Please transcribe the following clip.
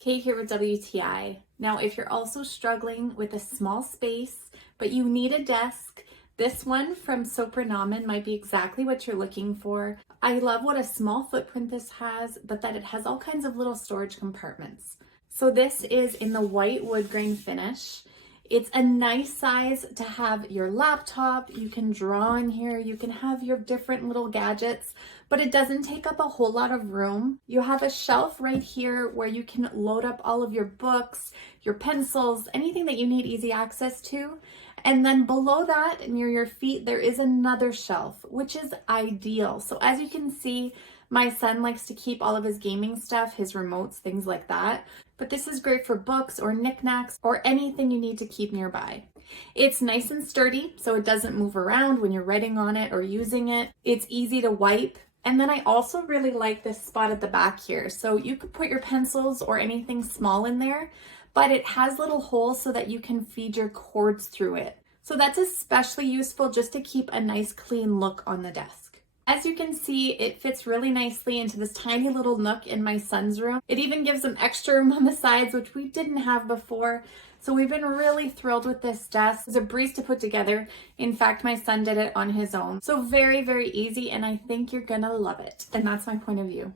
Kate here with WTI. Now, if you're also struggling with a small space, but you need a desk, this one from SOPRANNOMIN might be exactly what you're looking for. I love what a small footprint this has, but that it has all kinds of little storage compartments. So this is in the white wood grain finish. It's a nice size to have your laptop, you can draw in here, you can have your different little gadgets, but it doesn't take up a whole lot of room. You have a shelf right here where you can load up all of your books, your pencils, anything that you need easy access to. And then below that, near your feet, there is another shelf, which is ideal. So as you can see, my son likes to keep all of his gaming stuff, his remotes, things like that. But this is great for books or knickknacks or anything you need to keep nearby. It's nice and sturdy, so it doesn't move around when you're writing on it or using it. It's easy to wipe. And then I also really like this spot at the back here. So you could put your pencils or anything small in there, but it has little holes so that you can feed your cords through it. So that's especially useful just to keep a nice clean look on the desk. As you can see, it fits really nicely into this tiny little nook in my son's room. It even gives him extra room on the sides, which we didn't have before. So we've been really thrilled with this desk. It's a breeze to put together. In fact, my son did it on his own. So very, very easy, and I think you're gonna love it. And that's my point of view.